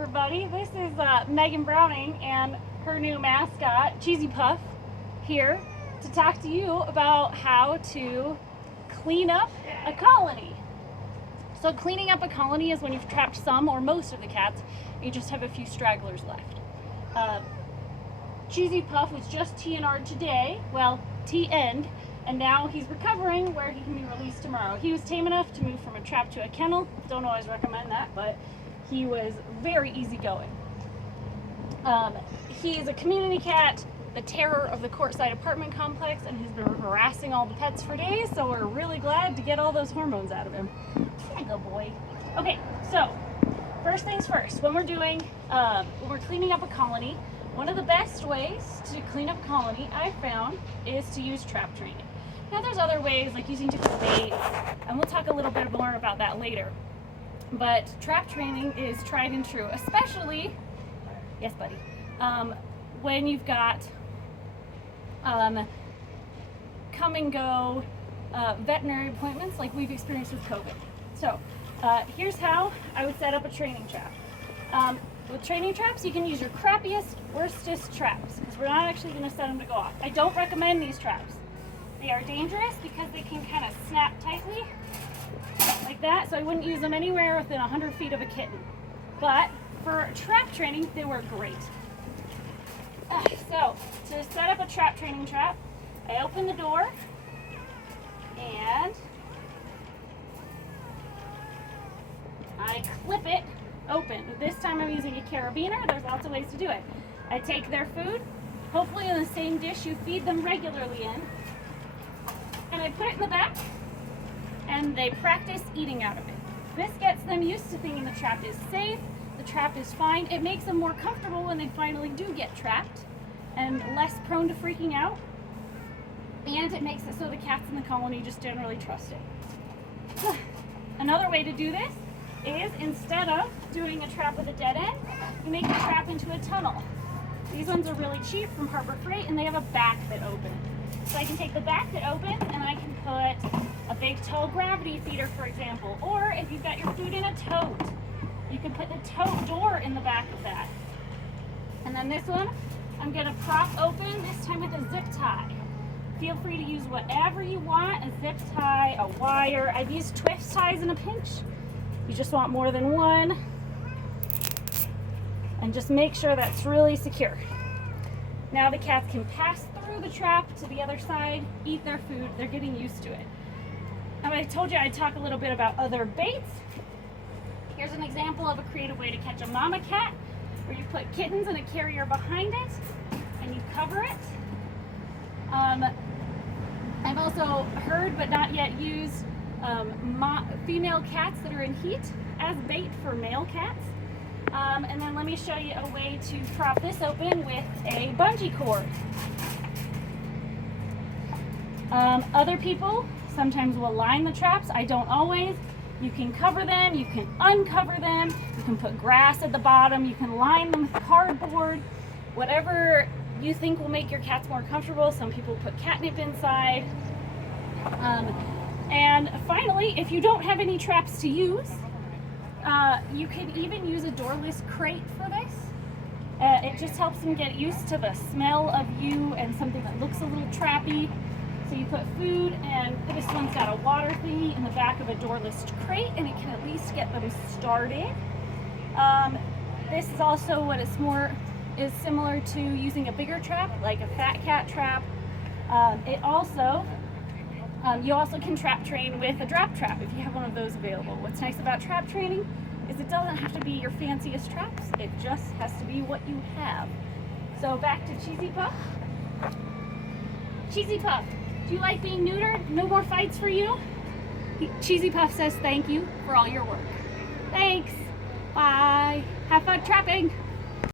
everybody. This is Megan Browning and her new mascot, Cheesy Puff, here to talk to you about how to clean up a colony. So cleaning up a colony is when you've trapped some or most of the cats and you just have a few stragglers left. Cheesy Puff was just TNR'd today, well, T-end, and now he's recovering where he can be released tomorrow. He was tame enough to move from a trap to a kennel. Don't always recommend that, but he was very easygoing. He is a community cat, the terror of the Courtside apartment complex, and has been harassing all the pets for days, so we're really glad to get all those hormones out of him. There you go, boy. Okay, so first things first, when we're cleaning up a colony, one of the best ways to clean up a colony I've found is to use trap training. Now there's other ways like using different baits, and we'll talk a little bit more about that later. But trap training is tried and true, especially, yes buddy, when you've got come and go veterinary appointments like we've experienced with COVID. So here's how I would set up a training trap. With training traps, you can use your crappiest, worstest traps, because we're not actually going to set them to go off. I don't recommend these traps. They are dangerous because they can kind of snap tightly, like that, so I wouldn't use them anywhere within 100 feet of a kitten. But for trap training, they work great. So, to set up a trap training trap, I open the door, and I clip it open. This time I'm using a carabiner. There's lots of ways to do it. I take their food, hopefully in the same dish you feed them regularly in, and I put it in the back, and they practice eating out of it. This gets them used to thinking the trap is safe, the trap is fine. It makes them more comfortable when they finally do get trapped and less prone to freaking out. And it makes it so the cats in the colony just generally trust it. Another way to do this is, instead of doing a trap with a dead end, you make the trap into a tunnel. These ones are really cheap from Harbor Freight, and they have a back that opens. So I can take the back that opens and I can put a big toe gravity feeder, for example. Or if you've got your food in a tote, you can put the tote door in the back of that. And then this one, I'm gonna prop open, this time with a zip tie. Feel free to use whatever you want, a zip tie, a wire. I've used twist ties in a pinch. You just want more than one. And just make sure that's really secure. Now the cats can pass through the trap to the other side, eat their food. They're getting used to it. And I told you I'd talk a little bit about other baits. Here's an example of a creative way to catch a mama cat, where you put kittens in a carrier behind it and you cover it. I've also heard but not yet used female cats that are in heat as bait for male cats. And then let me show you a way to prop this open with a bungee cord. Other people sometimes will line the traps. I don't always. You can cover them, you can uncover them, you can put grass at the bottom, you can line them with cardboard, whatever you think will make your cats more comfortable. Some people put catnip inside. And finally, if you don't have any traps to use, you can even use a doorless crate for this. It just helps them get used to the smell of you and something that looks a little trappy. So you put food, and this one's got a water thingy in the back of a doorless crate, and it can at least get them started. This is also what it's more is similar to using a bigger trap, like a fat cat trap. You also can trap train with a drop trap if you have one of those available. What's nice about trap training is it doesn't have to be your fanciest traps. It just has to be what you have. So back to Cheesy Puff. Cheesy Puff, do you like being neutered? No more fights for you? Cheesy Puff says thank you for all your work. Thanks. Bye. Have fun trapping.